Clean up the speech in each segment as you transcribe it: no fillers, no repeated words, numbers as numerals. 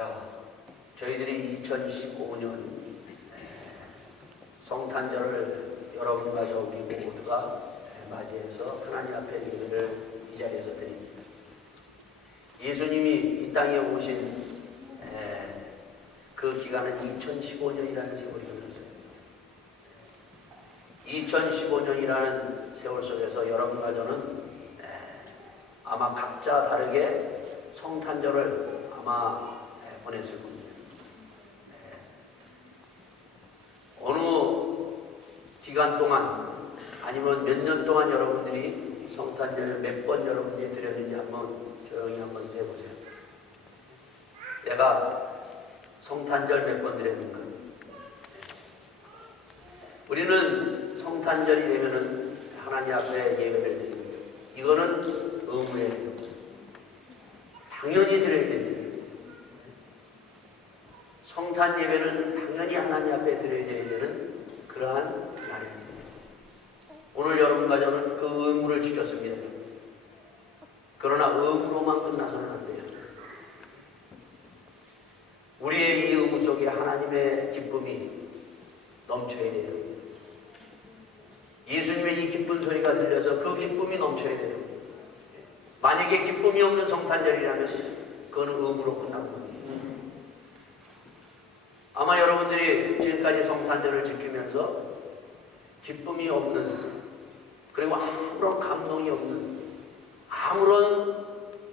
자, 저희들이 2015년 성탄절을 여러분과 우리 모두가 맞이해서 하나님 앞에 예배를 이 자리에서 드립니다. 예수님이 이 땅에 오신 그 기간은 2015년이라는 세월이 흘렀어요. 2015년이라는 세월 속에서 여러분과 저는 아마 각자 다르게 성탄절을 아마 보냈을 겁니다. 어느 기간 동안 아니면 몇 년 동안 여러분들이 성탄절 몇 번 여러분들이 드렸는지 한번 조용히 한번 세보세요. 내가 성탄절 몇 번 드렸는가? 우리는 성탄절이 되면은 하나님 앞에 예배를 드립니다. 이거는 의무예요. 당연히 드려야 됩니다. 성탄 예배는 당연히 하나님 앞에 드려야 되는 그러한 날입니다. 오늘 여러분과 저는 그 의무를 지켰습니다. 그러나 의무로만 끝나서는 안 돼요. 우리의 이 의무 속에 하나님의 기쁨이 넘쳐야 돼요. 예수님의 이 기쁜 소리가 들려서 그 기쁨이 넘쳐야 돼요. 만약에 기쁨이 없는 성탄절이라면 그거는 의무로 끝난 겁니다. 아마 여러분들이 지금까지 성탄절을 지키면서 기쁨이 없는, 그리고 아무런 감동이 없는, 아무런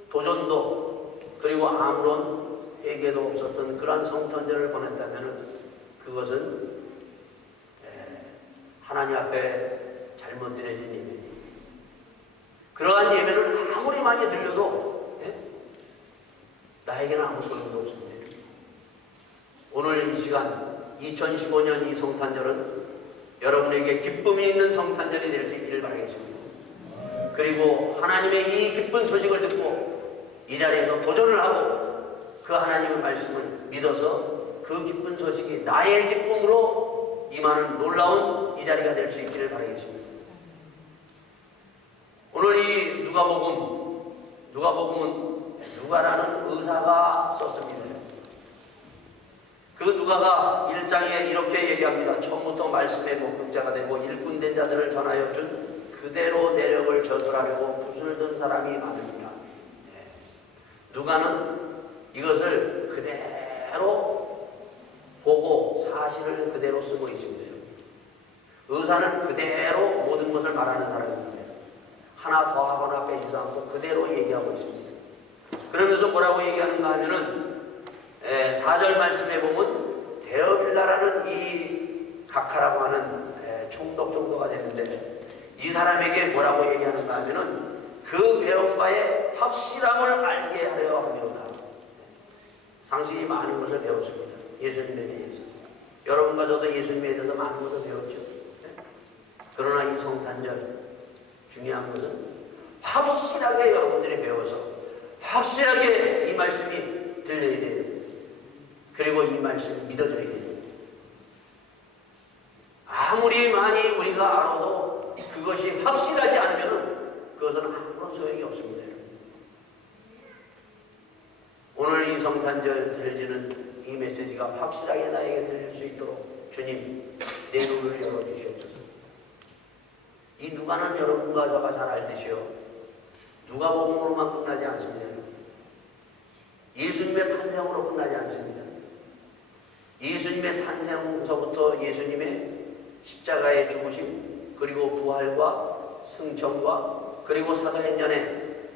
도전도, 그리고 아무런 회개도 없었던 그러한 성탄절을 보냈다면 그것은 하나님 앞에 잘못 드려진 예배입니다. 그러한 예배를 아무리 많이 들려도 나에게는 아무 소용도 없습니다. 오늘 이 시간 2015년 이 성탄절은 여러분에게 기쁨이 있는 성탄절이 될 수 있기를 바라겠습니다. 그리고 하나님의 이 기쁜 소식을 듣고 이 자리에서 도전을 하고 그 하나님의 말씀을 믿어서 그 기쁜 소식이 나의 기쁨으로 임하는 놀라운 이 자리가 될 수 있기를 바라겠습니다. 오늘 이 누가복음은 누가라는 의사가 썼습니다. 그 누가가 1장에 이렇게 얘기합니다. 처음부터 말씀의 목격자가 되고 일꾼된 자들을 전하여 준 그대로 내력을 저술하려고 붓을 든 사람이 많으니라. 누가는 이것을 그대로 보고 사실을 그대로 쓰고 있습니다. 의사는 그대로 모든 것을 말하는 사람입니다. 하나 더하거나 빼지 않고 그대로 얘기하고 있습니다. 그러면서 뭐라고 얘기하는가 하면은 4절 말씀에 보면 데어빌라라는 이 각하라고 하는 총독 정도가 되는데 이 사람에게 뭐라고 얘기하는가 하면은 그 배움과의 확실함을 알게 하려 함이로다. 당신이 많은 것을 배웠습니다. 예수님에 대해서. 여러분과 저도 예수님에 대해서 많은 것을 배웠죠. 그러나 이 성탄절 중요한 것은 확실하게 여러분들이 배워서 확실하게 이 말씀이 들려야 돼요. 그리고 이 말씀이 믿어져야 돼요. 아무리 많이 우리가 알아도 그것이 확실하지 않으면 그것은 아무런 소용이 없습니다. 오늘 이 성탄절 들려지는 이 메시지가 확실하게 나에게 들릴 수 있도록 주님 내 눈을 열어주시옵소서. 이 누가는 여러분과 저가 잘 알듯이요. 누가복음으로만 끝나지 않습니다. 예수님의 탄생으로 끝나지 않습니다. 예수님의 탄생서부터 예수님의 십자가의 죽으심, 그리고 부활과 승천과 그리고 사도행전에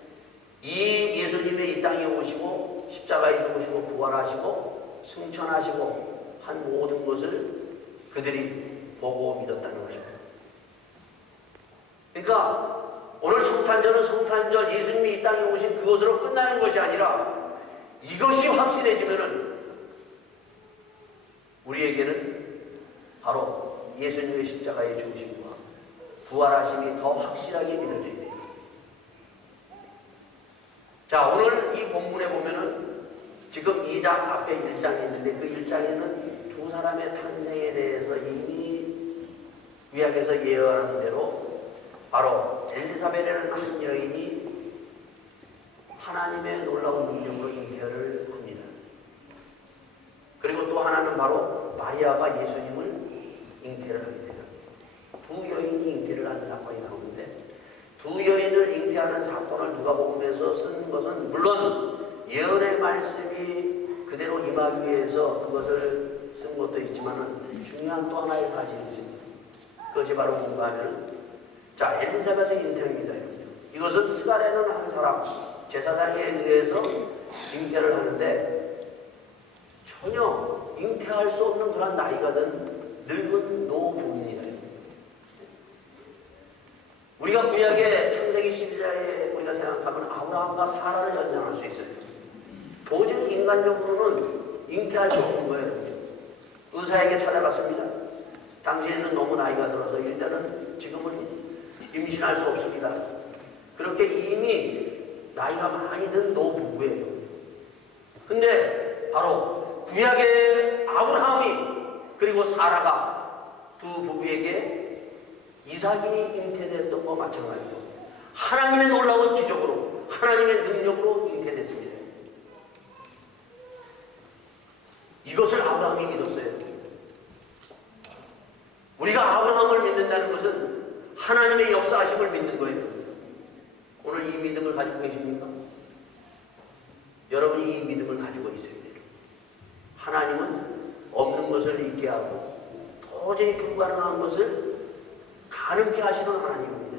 이 예수님의 이 땅에 오시고 십자가에 죽으시고 부활하시고 승천하시고 한 모든 것을 그들이 보고 믿었다는 것입니다. 그러니까 오늘 성탄절은 성탄절 예수님이 이 땅에 오신 그것으로 끝나는 것이 아니라 이것이 확실해지면은 우리에게는 바로 예수님의 십자가의 죽으심과 부활하심이 더 확실하게 믿어져야 돼요. 자, 오늘 이 본문에 보면은 지금 2장 앞에 1장이 있는데 그 1장에는 두 사람의 탄생에 대해서 이미 구약에서 예언하는 대로 바로 엘리사벳이라는 한 여인이 하나님의 놀라운 능력으로 잉태를 합니다. 또 하나는 바로 마리아가 예수님을 잉태를 하게 돼요. 두 여인이 잉태를 하는 사건이 나오는데 두 여인을 잉태하는 사건을 누가복음에서 쓴 것은 물론 예언의 말씀이 그대로 임하기 위해서 그것을 쓴 것도 있지만 중요한 또 하나의 사실이 있습니다. 그것이 바로 뭔가 하면 자, 엘리사벳의 잉태입니다. 이것은 스가랴는 한 사람 제사장에 의해서 잉태를 하는데 전혀 잉태할 수 없는 그런 나이가 든 늙은 노부입니다. 우리가 구약의 창세기 12장에 우리가 생각하면 아브라함과 사라를 연상할 수 있어요. 도저히 인간적으로는 잉태할 수 없는 거예요. 의사에게 찾아갔습니다. 당시에는 너무 나이가 들어서 일단은 지금은 임신할 수 없습니다. 그렇게 이미 나이가 많이 든 노부부예요. 근데 바로 구약의 아브라함이 그리고 사라가 두 부부에게 이삭이 잉태됐던 것과 마찬가지로 하나님의 놀라운 기적으로 하나님의 능력으로 잉태됐습니다. 이것을 아브라함이 믿었어요. 우리가 아브라함을 믿는다는 것은 하나님의 역사하심을 믿는 거예요. 오늘 이 믿음을 가지고 계십니까? 여러분이 이 믿음을 가지고 있어야 돼요. 하나님은 없는 것을 있게 하고 도저히 불가능한 것을 가능케 하시는 하나님입니다.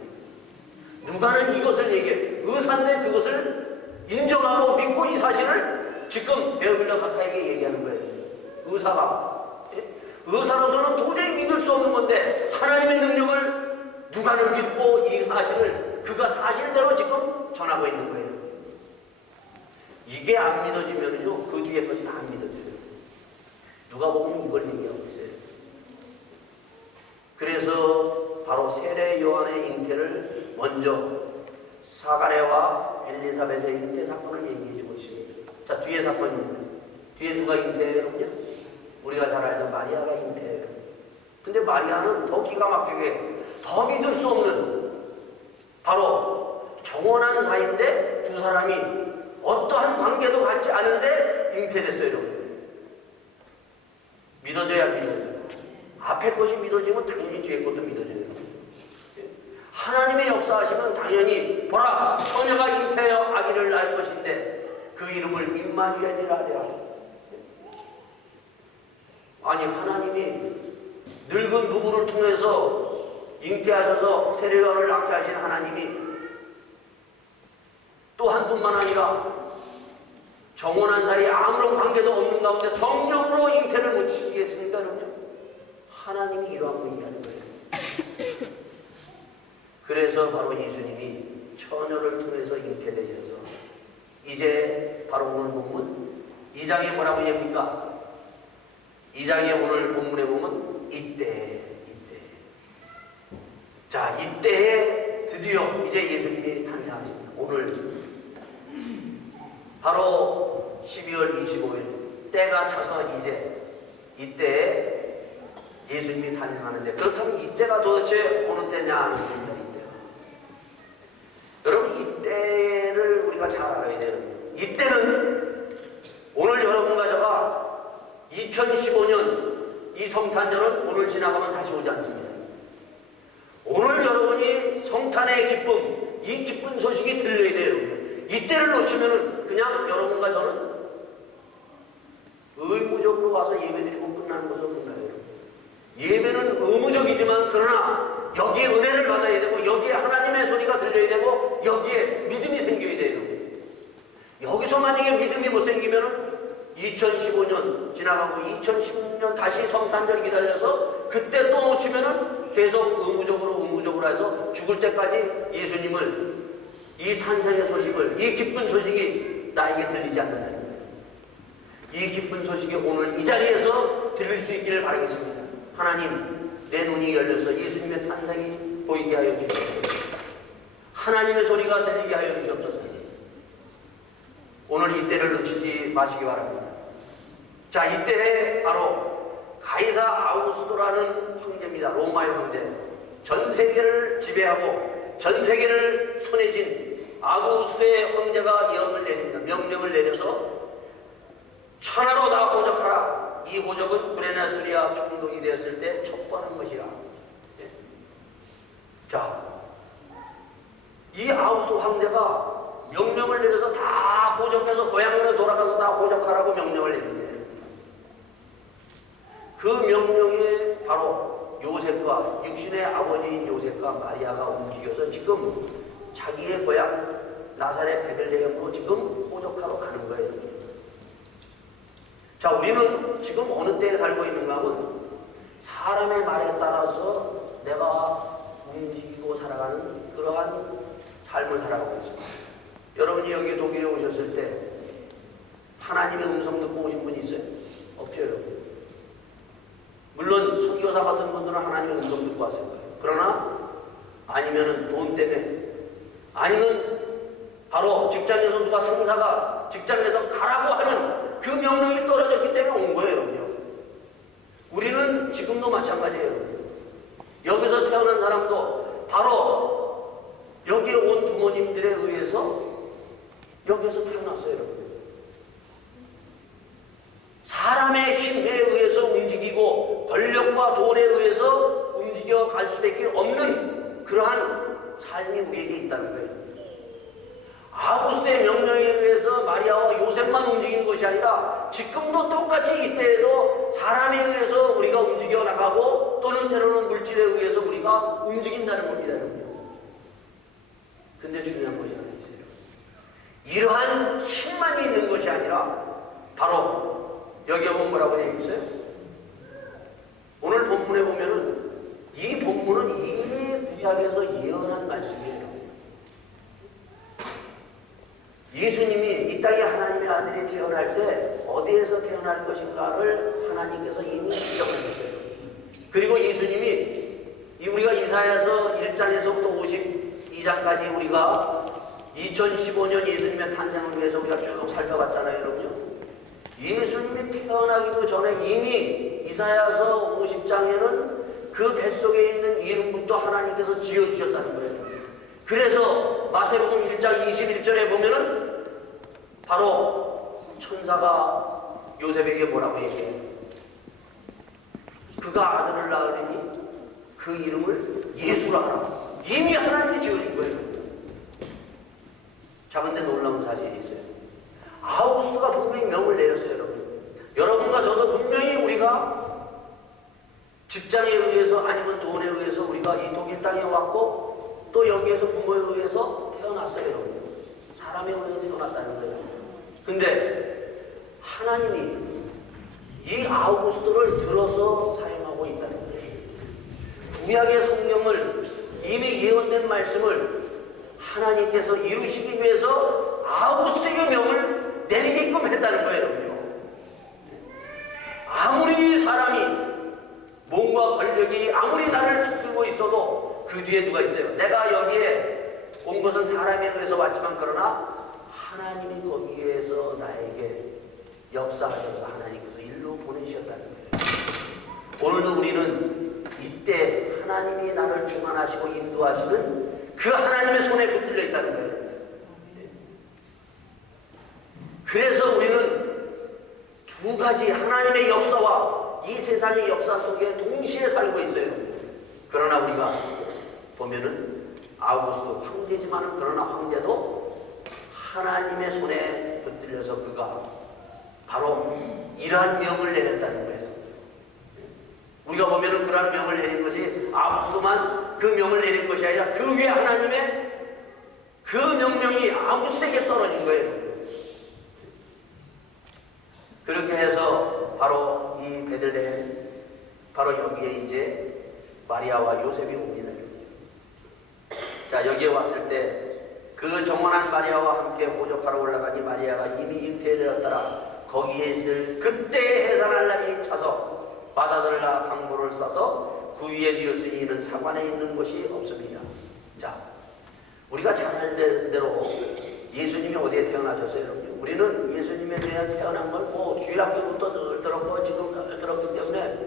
누가는 이것을 얘기해. 의사인데 그것을 인정하고 믿고 이 사실을 지금 베어빌러 각하에게 얘기하는 거예요. 의사가. 의사로서는 도저히 믿을 수 없는 건데 하나님의 능력을 누가는 믿고 이 사실을 그가 사실대로 지금 전하고 있는 거예요. 이게 안 믿어지면요 그 뒤에 것이 다 안 믿어져요. 누가 보면 이걸 얘기하고 있어요. 그래서 바로 세례 요한의 잉태를 먼저 사가랴와 엘리사벳의 잉태 사건을 얘기해 주고 있습니다. 자, 뒤에 사건입니다. 뒤에 누가 잉태했냐? 우리가 잘 알던 마리아가 잉태해요. 근데 마리아는 더 기가 막히게 더 믿을 수 없는 바로 정혼한 사이인데 두 사람이 어떠한 관계도 갖지 않은데 잉태됐어요. 여러분. 믿어져야 믿어져요. 앞에 것이 믿어지면 당연히 뒤에 것도 믿어져요. 하나님의 역사하시면 당연히 보라 처녀가 잉태하여 아기를 낳을 것인데 그 이름을 임마누엘이라 하리라. 아니 하나님이 늙은 부부를 통해서 잉태하셔서 세례요한을 낳게 하신 하나님이 또 한 분만 아니라 정혼한 사이에 아무런 관계도 없는 가운데 성령으로 잉태를 못 시키겠습니까? 여러분? 하나님이 이러한 얘기하는 거예요. 그래서 바로 예수님이 처녀를 통해서 잉태되셔서 이제 바로 오늘 본문 2장에 뭐라고 얘기합니까? 2장에 오늘 본문에 보면 이때 자 이때에 드디어 이제 예수님이 탄생하십니다. 오늘 바로 12월 25일 때가 차서 이때에 예수님이 탄생하는데 그렇다면 이때가 도대체 어느 때냐 하는 이때가 여러분 이때를 우리가 잘 알아야 돼요. 이때는 오늘 여러분과 제가 2015년 이 성탄절은 오늘 지나가면 다시 오지 않습니다. 오늘 여러분이 성탄의 기쁨 이 기쁜 소식이 들려야 돼요. 이때를 놓치면은 그냥 여러분과 저는 의무적으로 와서 예배드리고 끝나는 것으로 끝나요. 예배는 의무적이지만 그러나 여기에 은혜를 받아야 되고 여기에 하나님의 소리가 들려야 되고 여기에 믿음이 생겨야 돼요. 여기서 만약에 믿음이 못 생기면은 2015년 지나가고 2016년 다시 성탄절 기다려서 그때 또 놓치면은 계속 의무적으로 해서 죽을 때까지 예수님을 이 탄생의 소식을 이 기쁜 소식이 나에게 들리지 않는다는 거예요. 이 기쁜 소식이 오늘 이 자리에서 들릴 수 있기를 바라겠습니다. 하나님 내 눈이 열려서 예수님의 탄생이 보이게 하여 주시옵소서. 하나님의 소리가 들리게 하여 주시옵소서. 오늘 이때를 놓치지 마시기 바랍니다. 자 이때에 바로 가이사 아우구스토라는 황제입니다. 로마의 황제. 전 세계를 지배하고 전 세계를 손에 쥔 아구스토의 황제가 명령을 내려서 천하로 다 오적하라. 이 호적은 브레네수리아 총독이 되었을 때 첩보하는 것이라. 예. 자, 이 아우스 황제가 명령을 내려서 다 호적해서 고향으로 돌아가서 다 호적하라고 명령을 내렸는데, 그 명령에 바로 요셉과 육신의 아버지인 요셉과 마리아가 움직여서 지금 자기의 고향 나사렛 베들레헴으로 지금 호적하러 가는 거예요. 자, 우리는 지금 어느 때에 살고 있는가 하면 사람의 말에 따라서 내가 움직이고 살아가는 그러한 삶을 살아가고 있습니다. 여러분이 여기 독일에 오셨을 때 하나님의 음성 듣고 오신 분이 있어요? 없죠, 여러분? 물론 선교사 같은 분들은 하나님의 음성 듣고 왔을 거예요. 그러나 아니면은 돈 때문에, 아니면 바로 직장에서 누가 상사가 직장에서 가라고 하는 그 명령이 떨어졌기 때문에 온 거예요, 여러분요. 우리는 지금도 마찬가지예요. 여기서 태어난 사람도 바로 여기에 온 부모님들에 의해서 여기서 태어났어요, 여러분. 사람의 힘에 의해서 움직이고 권력과 돈에 의해서 움직여 갈 수밖에 없는 그러한 삶이 우리에게 있다는 거예요. 아우구스의 명령에 의해서 마리아와 요셉만 움직인 것이 아니라 지금도 똑같이 이때에도 사람에 의해서 우리가 움직여 나가고 또는 때로는 물질에 의해서 우리가 움직인다는 겁니다, 여러분. 근데 중요한 것이 하나 있어요. 이러한 힘만 있는 것이 아니라 바로 여기에 보면 뭐라고 되어 있어요? 오늘 본문에 보면은 이 본문은 이미 구약에서 예언한 말씀이에요. 예수님이 이 땅에 하나님의 아들이 태어날 때 어디에서 태어날 것인가를 하나님께서 이미 지적을 했어요. 그리고 예수님이 우리가 이사야서 1장에서부터 52장까지 우리가 2015년 예수님의 탄생을 위해서 우리가 쭉 살펴봤잖아요, 여러분요. 예수님이 태어나기도 전에 이미 이사야서 50장에는 그 뱃속에 있는 이름부터 하나님께서 지어주셨다는 거예요. 그래서 마태복음 1장 21절에 보면은 바로 천사가 요셉에게 뭐라고 얘기해요? 그가 아들을 낳으리니 그 이름을 예수라 하라. 이미 하나님께 지어준 거예요. 자, 근데 놀라운 사실이 있어요. 아우구스트가 분명히 명을 내렸어요, 여러분. 여러분과 저도 분명히 우리가 직장에 의해서 아니면 돈에 의해서 우리가 이 독일 땅에 왔고 또 여기에서 부모에 의해서 태어났어요, 여러분. 사람에 의해서 태어났다는 거예요. 근데 하나님이 이 아우구스트를 들어서 사용하고 있다는 거예요. 구약의 성경을 이미 예언된 말씀을 하나님께서 이루시기 위해서 아우구스트에게 명을 내리게끔 했다는 거예요, 여러분요. 아무리 사람이 몸과 권력이 아무리 나를 붙들고 있어도 그 뒤에 누가 있어요? 내가 여기에 온 것은 사람에 의해서 왔지만 그러나 하나님이 거기에서 나에게 역사하셔서 하나님께서 일로 보내주셨다는 거예요. 오늘도 우리는 이때 하나님이 나를 주관하시고 인도하시는 그 하나님의 손에 붙들려 있다는 거예요. 그래서 우리는 두 가지 하나님의 역사와 이 세상의 역사 속에 동시에 살고 있어요. 그러나 우리가 보면은 아우구스트 황제지만은 그러나 황제도 하나님의 손에 붙들려서 그가 바로 이러한 명을 내렸다는 거예요. 우리가 보면은 그러한 명을 내린 것이 아우구스트만 그 명을 내린 것이 아니라 그 위에 하나님의 그 명령이 아우구스트에게 떨어진 거예요. 그렇게 해서 바로 이 베들레헴 바로 여기에 이제 마리아와 요셉이 옵니다. 자, 여기에 왔을 때 그 정원한 마리아와 함께 호적하러 올라가니 마리아가 이미 잉태되었더라. 거기에 있을 그때의 해산할 날이 차서 바다들과 강물을 싸서 그 위에 뉘었으니 이는 상관에 있는 것이 없습니다. 자, 우리가 잘 알는 대로 예수님이 어디에 태어나셨어요, 여러분? 우리는 예수님에 대한 태어난 걸 뭐 주일학교부터 늘 들었고 지금 늘 들었기 때문에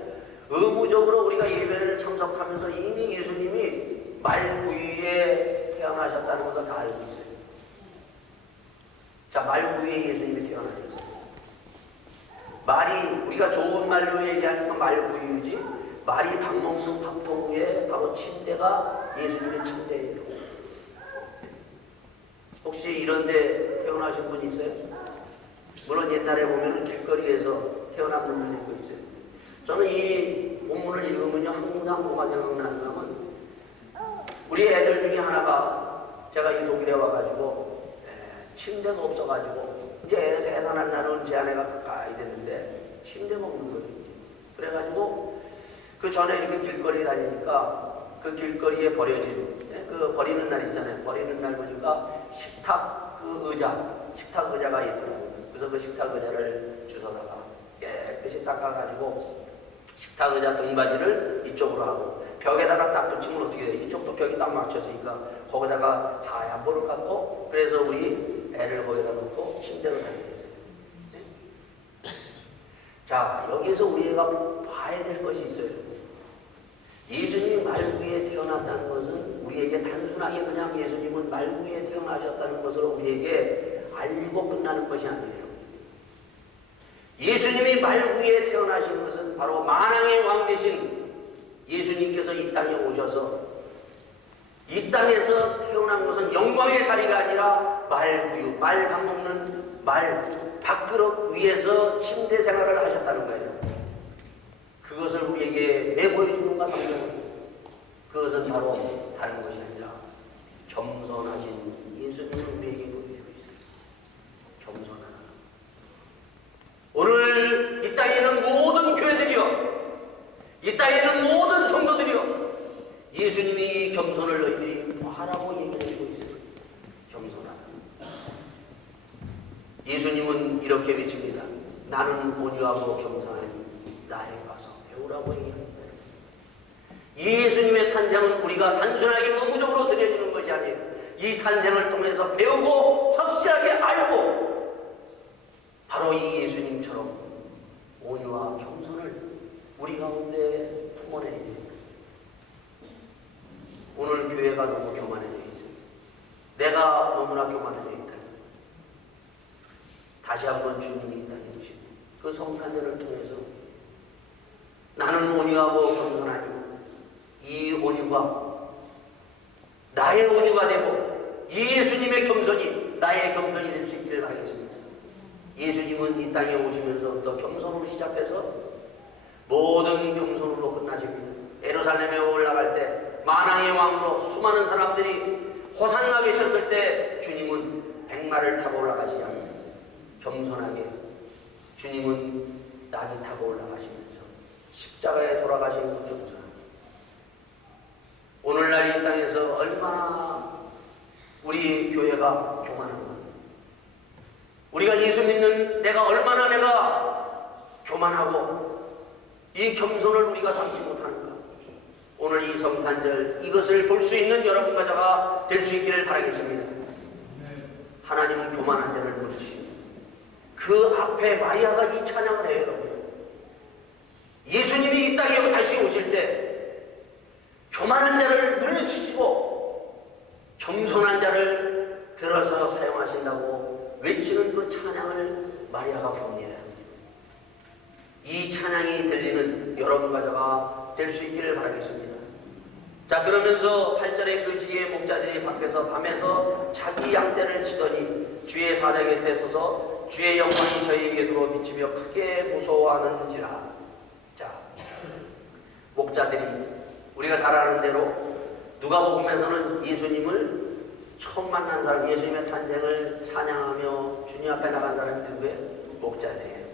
의무적으로 우리가 예배를 참석하면서 이미 예수님이 말구유에 태어나셨다는 것을 다 알고 있어요. 자, 말구유에 예수님이 태어나셨어요. 말이 우리가 좋은 말로 얘기하니까 말구유지, 말이 밥 먹는 밥통에 바로 침대가 예수님의 침대예요. 혹시 이런 데 태어나신 분 있어요? 물론 옛날에 보면 길거리에서 태어난 분들도 있어요. 저는 이 본문을 읽으면요, 항상 뭐가 생각나는 건, 우리 애들 중에 하나가, 제가 이 독일에 와가지고 침대가 없어가지고 이제 세산한 날은 제 아내가 가까이 됐는데 침대가 없는 거죠. 그래가지고 그 전에 이렇게 길거리 다니니까 그 길거리에 그 버리는 날 있잖아요. 버리는 날 보니까 식탁 식탁 의자가 있더라고요. 그래서 그 식탁 의자를 주워다가 깨끗이 닦아가지고 식탁 의자 등받이를 이쪽으로 하고 벽에다가 딱 붙이면 어떻게 돼요? 이쪽도 벽이 딱 맞췄으니까 거기다가 하얀 볼을 갖고, 그래서 우리 애를 거기다 놓고 침대로 다니겠어요. 네? 자, 여기에서 우리 애가 봐야 될 것이 있어요. 예수님이 말구에 태어났다는 것은 우리에게 단순하게 그냥 예수님은 말구에 태어나셨다는 것으로 우리에게 알고 끝나는 것이 아니에요. 예수님이 말구에 태어나신 것은 바로 만왕의 왕 되신 예수님께서 이 땅에 오셔서 이 땅에서 태어난 것은 영광의 자리가 아니라 말구유, 말 밥 먹는 밥그릇 위에서 침대 생활을 하셨다는 거예요. 그것을 우리에게 내보여주는 것 같습니다. 그것은 바로 다른 것이 아니라 겸손하신 예수님을 우리에게 보여주고 있어요. 겸손한. 오늘 이 땅에 있는 모든 교회들이요, 이 땅에 있는 모든 성도들이요, 예수님이 겸손을 너희들이 뭐하라고 얘기를 해주고 있어요. 겸손하다. 예수님은 이렇게 외칩니다. 나는 온유하고 겸손하니 나에 가서 배우라고 얘기합니다. 예수님의 탄생은 우리가 단순하게 의무적으로 드려지는 것이 아니에요. 이 탄생을 통해서 배우고 확실하게 알고 바로 이 예수님처럼 온유와 겸손을 우리 가운데 품어내야 됩니다. 오늘 교회가 너무 교만해져 있어요. 내가 너무나 교만해져 있다. 다시 한번 주님이 이 땅에 오신 그 성탄절을 통해서 나는 온유하고 겸손하니 이 온유가 나의 온유가 되고 이 예수님의 겸손이 나의 겸손이 될 수 있기를 바라겠습니다. 예수님은 이 땅에 오시면서부터 겸손으로 시작해서 모든 겸손으로 끝나십니다. 예루살렘에 올라갈 때 만왕의 왕으로 수많은 사람들이 호산나 외쳤을 때 주님은 백마를 타고 올라가시지 않으셨어요. 겸손하게 주님은 나귀 타고 올라가시면서 십자가에 돌아가신 그 겸손함. 오늘날 이 땅에서 얼마나 우리 교회가 교만한가. 우리가 예수 믿는 내가 교만하고 이 겸손을 우리가 담지 못하는가. 오늘 이 성탄절 이것을 볼 수 있는 여러분 가자가 될 수 있기를 바라겠습니다. 하나님은 교만한 자를 물으시고 그 앞에 마리아가 이 찬양을 해요. 여러분. 예수님이 이 땅에 다시 오실 때 교만한 자를 물리치시고 겸손한 자를 들어서 사용하신다고 외치는 그 찬양을 마리아가 봅니다. 이 찬양이 들리는 여러분 가자가 될 수 있기를 바라겠습니다. 자, 그러면서 8절에 그 지혜의 목자들이 밖에서 밤에서 자기 양떼를 치더니 주의 사자 곁에 서서 주의 영광이 저희에게 들어 비치며 크게 무서워하는지라. 자, 목자들이 우리가 잘 아는 대로 누가복음에서는 예수님을 처음 만난 사람, 예수님의 탄생을 찬양하며 주님 앞에 나간 사람이 누구예요? 목자들이에요.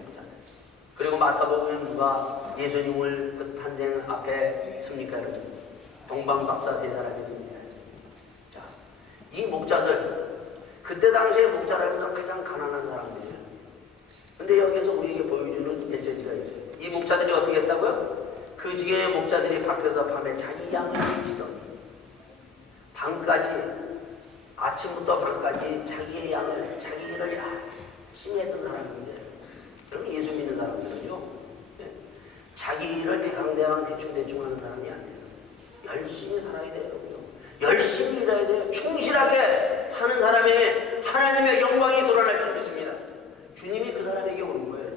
그리고 마태복음에 누가 예수님을 그 탄생 앞에 씁니까? 동방박사 세 사람이 있습니다. 자, 이 목자들 그때 당시에 목자라면 가장 가난한 사람들이에요. 근데 여기서 우리에게 보여주는 메시지가 있어요. 이 목자들이 어떻게 했다고요? 그 지경의 목자들이 밖에서 밤에 자기 양을 치더니 밤까지, 아침부터 밤까지 자기의 양을, 자기 일을 열심히 했던 사람인데, 그럼 예수 믿는 사람들은요, 자기 일을 대강대강 대충대충 하는 사람이 아니에요. 열심히 살아야 돼요. 열심히 일해야 돼요. 충실하게 사는 사람에게 하나님의 영광이 드러날 줄 믿습니다. 주님이 그 사람에게 오는 거예요.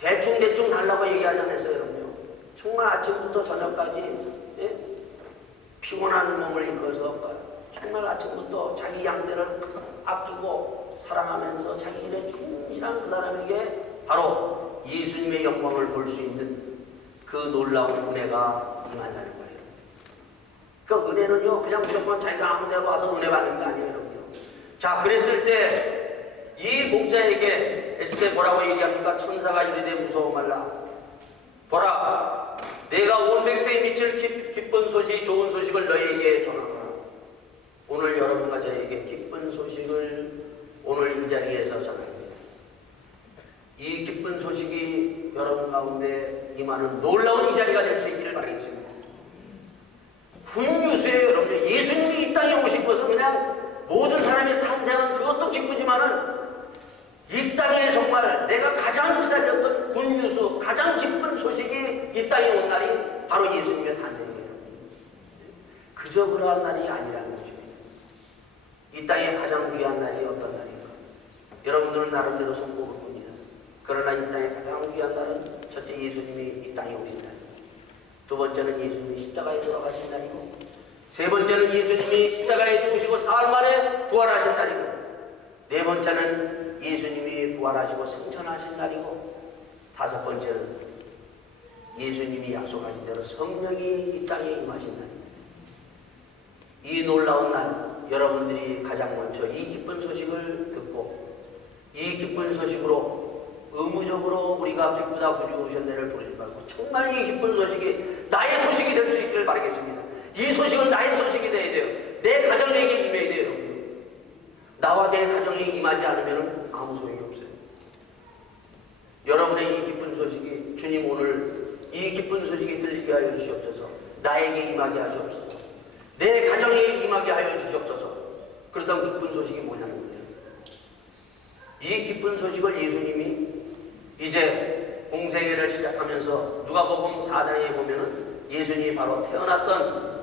대충 달라고 얘기하지 않았어요, 여러분요. 정말 아침부터 저녁까지 예? 피곤한 몸을 이끌어서 정말 아침부터 자기 양떼를 아끼고 사랑하면서 자기 일에 충실한 그 사람에게 바로 예수님의 영광을 볼 수 있는 그 놀라운 은혜가 임한다는 거예요. 그 은혜는요, 그냥 무조건 자기가 아무 데나 와서 은혜 받는 게 아니에요, 여러분요. 자, 그랬을 때 이 목자에게 에스겔 뭐라고 얘기합니까? 천사가 이르되 무서워 말라. 보라, 내가 온 백성에 미칠 기쁜 소식, 좋은 소식을 너희에게 전하노라. 오늘 여러분과 저에게 기쁜 소식을 오늘 이 자리에서 전합니다. 이 기쁜 소식이 여러분 가운데 임하는 놀라운 이 자리가 될 수 있기를 바라겠습니다. 굿뉴스예요, 여러분. 예수님이 이 땅에 오신 것은 그냥 모든 사람의 탄생은 그것도 기쁘지만은 이 땅에 정말 내가 가장 기다렸던 굿뉴스, 가장 기쁜 소식이 이 땅에 온 날이 바로 예수님의 탄생이에요. 그저 그러한 날이 아니라는 거죠. 이 땅에 가장 귀한 날이 어떤 날인가? 여러분들은 나름대로 손꼽을 뿐이에요. 그러나 이 땅에 가장 귀한 날은 첫째 예수님이 이 땅에 오신 날, 두 번째는 예수님이 십자가에 돌아가신 날이고, 세 번째는 예수님이 십자가에 죽으시고 사흘 만에 부활하신 날이고, 네 번째는 예수님이 부활하시고 승천하신 날이고, 다섯 번째는 예수님이 약속하신 대로 성령이 이 땅에 임하신 날입니다. 이 놀라운 날, 여러분들이 가장 먼저 이 기쁜 소식을 듣고 이 기쁜 소식으로 의무적으로 우리가 기쁘다 구주오셨네를 부르지 말고 정말 이 기쁜 소식이 나의 소식이 될 수 있기를 바라겠습니다. 이 소식은 나의 소식이 돼야 돼요. 내 가정에게 임해야 돼요. 나와 내 가정에 임하지 않으면 아무 소용이 없어요. 여러분의 이 기쁜 소식이 주님 오늘 이 기쁜 소식이 들리게 하여 주시옵소서. 나에게 임하게 하시옵소서. 내 가정에 임하게 하여 주시옵소서. 그렇다면 기쁜 소식이 뭐냐는 거예요. 이 기쁜 소식을 예수님이 이제 공생애를 시작하면서 누가복음 4장에 보면은 예수님이 바로 태어났던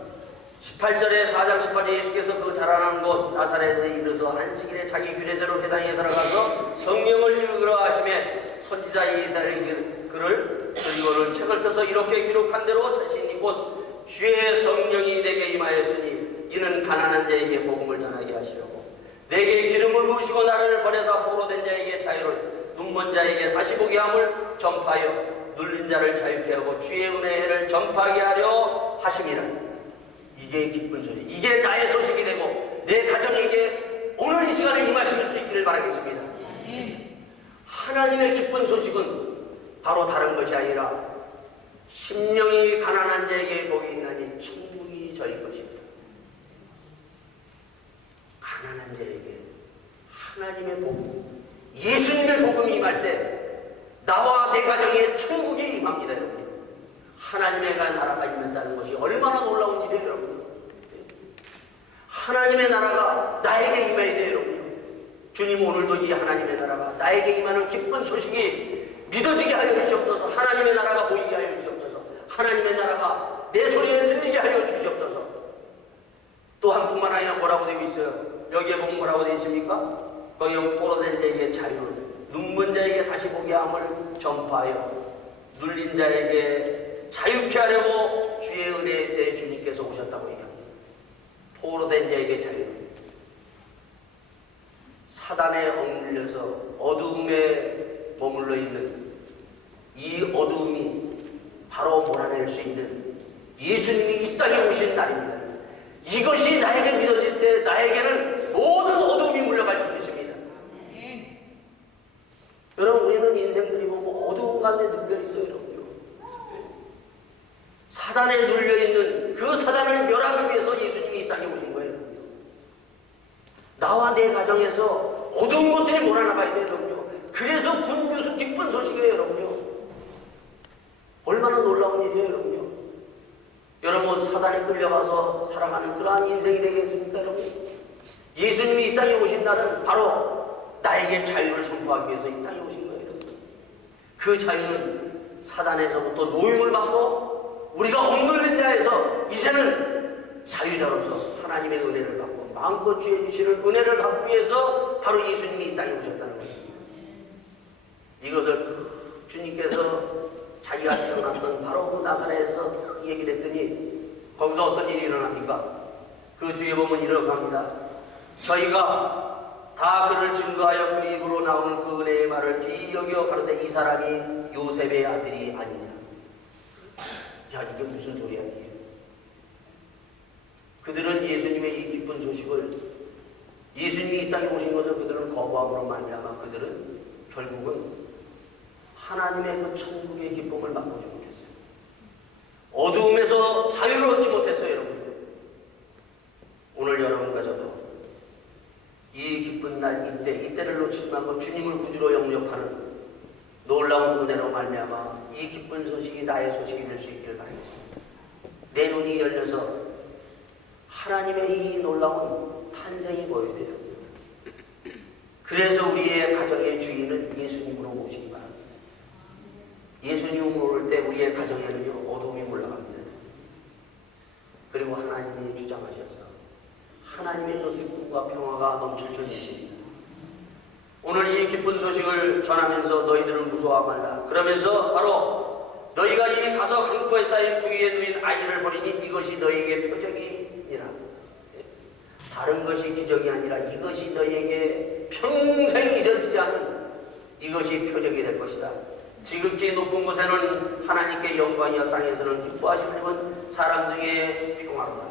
18절에 4장 18절에 예수께서 그 자라난 곳 나사렛에 이르러서 안식일에 자기 규례대로 회당에 들어가서 성령을 읽으러 하심에 선지자 예사의 글을 그리고는 책을 펴서 이렇게 기록한 대로 자신이 곧 주의 성령이 내게 임하였으니 이는 가난한 자에게 복음을 전하게 하시려고 내게 기름을 부으시고 나를 보내사 포로된 자에게 자유를 눈먼 자에게 다시 보게 함을 전파하여 눌린 자를 자유케 하고 주의 은혜를 전파하게 하려 하심이라. 이게 기쁜 소식, 이게 나의 소식이 되고 내 가정에게 오늘 이 시간에 임하실 수 있기를 바라겠습니다. 하나님의 기쁜 소식은 바로 다른 것이 아니라 심령이 가난한 자에게 복이 있나니 천국이 저희 것입니다. 가난한 자에게 하나님의 복음, 예수님의 복음이 임할 때 나와 내 가정에 천국이 임합니다. 여러분. 하나님의 나라가 임한다는 것이 얼마나 놀라운 일이에요. 여러분. 하나님의 나라가 나에게 임해야 돼요. 여러분. 주님 오늘도 이 하나님의 나라가 나에게 임하는 기쁜 소식이 믿어지게 하여 주시옵소서. 하나님의 나라가 보이게 하여 주시옵소서. 하나님의 나라가 내 소리에 들리게 하여 주시옵소서. 또 한 뿐만 아니라 뭐라고 되어 있어요? 여기에 보면 뭐라고 되어 있습니까? 거기 포로된 자에게 자유를, 눈먼 자에게 다시 보게 함을 전파하여 눌린 자에게 자유케 하려고 주의 은혜에 대해 주님께서 오셨다고 얘기합니다. 포로된 자에게 자유. 사단에 억눌려서 어두움에 머물러 있는 이 어두움이 바로 몰아낼 수 있는 예수님이 이 땅에 오신 날입니다. 이것이 나에게 믿어질 때 나에게는 모든 어두움이 물러갈 수 있습니다. 여러분, 우리는 인생들이 보면 어두운 가운데 눌려있어요. 여러분. 사단에 눌려있는 그 사단을 멸하기 위해서 예수님이 이 땅에 오신 거예요. 나와 내 가정에서 어두운 것들이 몰아나가야 돼요. 여러분요. 그래서 굿뉴스 기쁜 소식이에요. 여러분요. 얼마나 놀라운 일이에요. 여러분요. 여러분, 사단에 끌려가서 살아가는 그러한 인생이 되겠습니까? 여러분. 예수님이 이 땅에 오신 날은 바로 나에게 자유를 선포하기 위해서 이 땅에 오신 거예요. 그 자유는 사단에서부터 노임을 받고 우리가 억눌린 자에서 이제는 자유자로서 하나님의 은혜를 받고 마음껏 주해 주시는 은혜를 받기 위해서 바로 예수님이 이 땅에 오셨다는 것입니다. 이것을 주님께서 자기가 태어났던 바로 그 나사렛에서 얘기를 했더니 거기서 어떤 일이 일어납니까? 그 뒤에 보면 이렇게 합니다. 저희가 다 그를 증거하여 그 입으로 나오는 그 은혜의 말을 기이 여겨 가로되 이 사람이 요셉의 아들이 아니냐. 야, 이게 무슨 소리야 이게. 그들은 예수님의 이 기쁜 소식을, 예수님이 이 땅에 오신 것을 그들은 거부함으로 말미암아 그들은 결국은 하나님의 그 천국의 기쁨을 맛보지 못했어요. 어두움에서 자유를 얻지 못했어요, 여러분. 오늘 여러분과 저도 이 기쁜 날, 이때를 놓치지 말고 주님을 구주로 영접하는 놀라운 은혜로 말미암아 이 기쁜 소식이 나의 소식이 될 수 있기를 바라겠습니다. 내 눈이 열려서 하나님의 이 놀라운 탄생이 보여야 돼요. 그래서 우리의 가정의 주인은 예수님으로 모시기 바랍니다. 예수님으로 올 때 우리의 가정에는요, 어둠이 올라갑니다. 그리고 하나님이 주장하셔서 하나님의 그 기쁨과 평화가 넘칠 줄 믿습니다. 오늘 이 기쁜 소식을 전하면서 너희들은 무서워하지 말라. 그러면서 바로 너희가 이 가서 강보에 쌓인 부위에 누인 아이를 버리니 이것이 너희에게 표적이니라. 다른 것이 기적이 아니라 이것이 너희에게 평생 잊어지지 않은 이것이 표적이 될 것이다. 지극히 높은 곳에는 하나님께 영광이여 땅에서는 기뻐하시는 사람 중에 평화로다.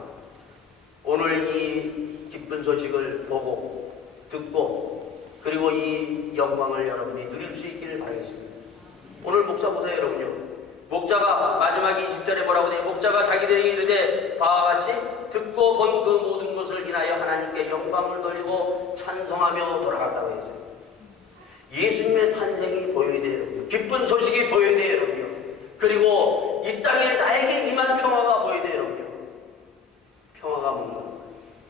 오늘 이 기쁜 소식을 보고 듣고 그리고 이 영광을 여러분이 누릴 수 있기를 바라겠습니다. 오늘 목사 보세요, 여러분요. 목자가 마지막 20절에 뭐라고 돼? 목자가 자기들에게 이르되 바와 같이 듣고 본 그 모든 것을 인하여 하나님께 영광을 돌리고 찬송하며 돌아갔다고 했어요. 예수님의 탄생이 보여야 돼요. 기쁜 소식이 보여야 돼요, 여러분요. 그리고 이 땅에 나에게 임한 평화가 보여야 돼요, 여러분요. 평화가 뭔가?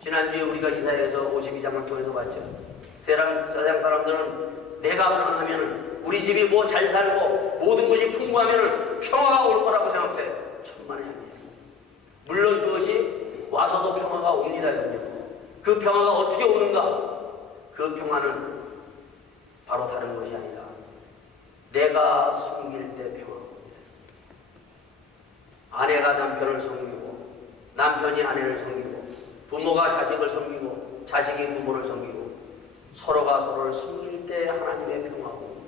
지난주에 우리가 이사야에서 52장을 통해서 봤죠. 세상 사람들은 내가 강하면 우리 집이 뭐 잘 살고 모든 것이 풍부하면 평화가 올 거라고 생각해. 천만에 아니에요. 물론 그것이 와서도 평화가 옵니다. 그 평화가 어떻게 오는가? 그 평화는 바로 다른 것이 아니라 내가 섬길 때 평화가 옵니다. 아내가 남편을 섬기고 남편이 아내를 섬기고 부모가 자식을 섬기고 자식이 부모를 섬기고 서로가 서로를 섬길 때 하나님의 평화가 옵니다.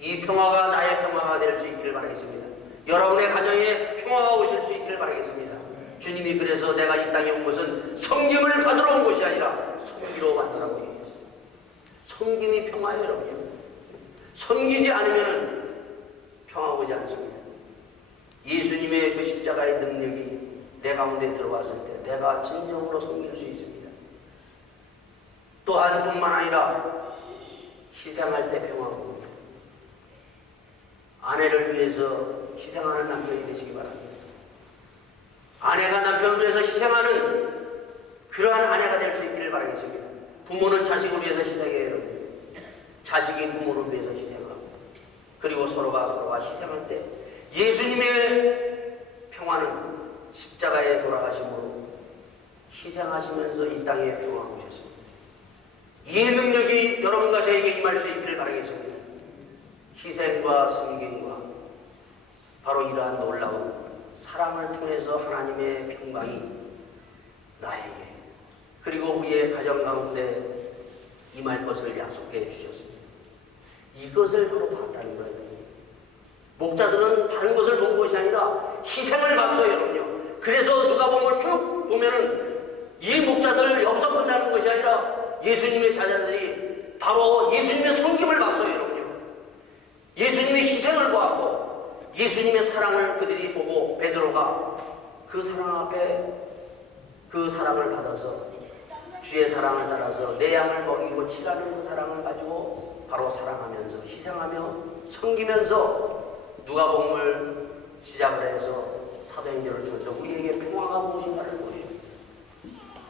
이 평화가 나의 평화가 될 수 있기를 바라겠습니다. 여러분의 가정에 평화가 오실 수 있기를 바라겠습니다. 주님이 그래서 내가 이 땅에 온 것은 섬김을 받으러 온 것이 아니라 섬기러 왔다고 얘기했어요. 섬김이 평화예요, 여러분. 섬기지 않으면 평화 오지 않습니다. 예수님의 그 십자가의 능력이 내 가운데 들어왔을 때 내가 진정으로 섬길 수 있습니다. 또한 뿐만 아니라 희생할 때 평화가 옵니다. 아내를 위해서 희생하는 남편이 되시기 바랍니다. 아내가 남편을 위해서 희생하는 그러한 아내가 될 수 있기를 바라겠습니다. 부모는 자식을 위해서 희생해요. 자식이 부모를 위해서 희생하고 그리고 서로가 희생할 때 예수님의 평화는 십자가에 돌아가심으로 희생하시면서 이 땅에 평화가 오셨습니다. 이 능력이 여러분과 저에게 임할 수 있기를 바라겠습니다. 희생과 섬김과 바로 이러한 놀라운 사랑을 통해서 하나님의 평강이 나에게 그리고 우리의 가정 가운데 임할 것을 약속해 주셨습니다. 이것을 바로 봤다는 거예요. 목자들은 다른 것을 본 것이 아니라 희생을 봤어요, 여러분요. 그래서 누가복음을 쭉 보면은 이 목자들을 여기서 끝나는 것이 아니라 예수님의 자녀들이 바로 예수님의 섬김을 봤어요, 여러분요. 예수님의 희생을 보았고 예수님의 사랑을 그들이 보고 베드로가 그 사랑 앞에 그 사랑을 받아서 주의 사랑을 따라서 내 양을 먹이고 치라는 그 사랑을 가지고 바로 사랑하면서 희생하며 섬기면서 누가복음을 시작을 해서 사도행전을 통해서 우리에게 평화가 무엇인가를 보여줍니다.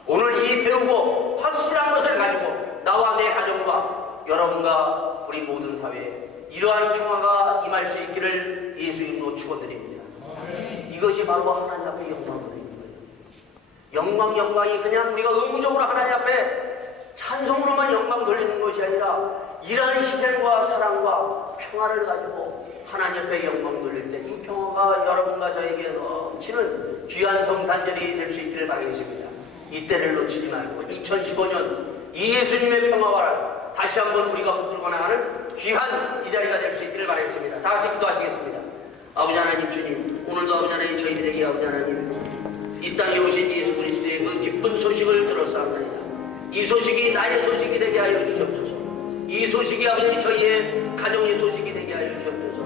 오늘 이 배우고 확실한 것을 가지고 나와 내 가정과 여러분과 우리 모든 사회에 이러한 평화가 임할 수 있기를 예수 이름으로 축원드립니다. 이것이 바로 하나님 앞에 영광을 드리는 거예요. 영광이 그냥 우리가 의무적으로 하나님 앞에 찬송으로만 영광 돌리는 것이 것이 아니라 이러한 희생과 사랑과 평화를 가지고 하나님 앞에 영광 돌릴 때 이 평화가 여러분과 저에게 넘치는 귀한 성탄절이 될 수 있기를 바라겠습니다. 이때를 놓치지 말고 2015년 이 예수님의 평화와 다시 한번 우리가 붙들고 나가는 귀한 이 자리가 될 수 있기를 바라겠습니다. 다 같이 기도하시겠습니다. 아버지 하나님 주님, 오늘도 아버지 하나님 저희들에게 아버지 하나님 이 땅에 오신 예수 그리스도의 그 기쁜 소식을 들었사옵나이다. 이 소식이 나의 소식이 되게 하여 주시옵소서. 이 소식이 아버지 저희의 가정의 소식이 되게 하여 주시옵소서.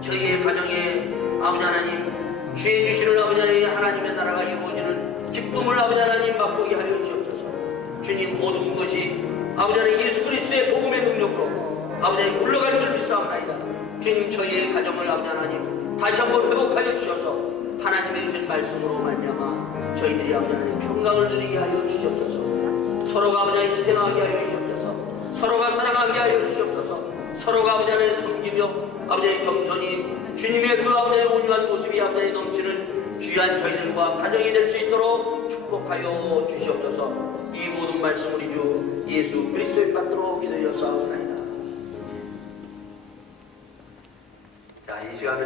저희의 가정에 아버지 하나님 주의 주시는 아버지 하나님의 나라가 이루어지는 기쁨을 아버지 하나님 맛보게 하여 주시옵소서. 주님 모든 것이 아버지 하나님 예수 그리스도의 복음의 능력으로 아버지 하나님 물러갈 줄 믿사옵나이다. 주님 저희의 가정을 아버지 하나님 다시 한번 회복하여 주셔서 하나님의 주신 말씀으로 말미암아 저희들이 아버지 하나님 평강을 누리게 하여 주시옵소서. 서로가 아버지 하나님 희생하게 하여 주시옵소서. 서로가 사랑하게 하여 주시옵소서. 서로가 아버지 하나님 섬기며 아버지 하나님 겸손히 주님의 그 아버지 하나님 온유한 모습이 아버지 하나님 넘치는 귀한 저희들과 가정이 될 수 있도록 축복하여 주시옵소서. 이 모든 말씀 우리 주 예수 그리스도의 받들어 기도하였사옵나이다. 자, 이 시간은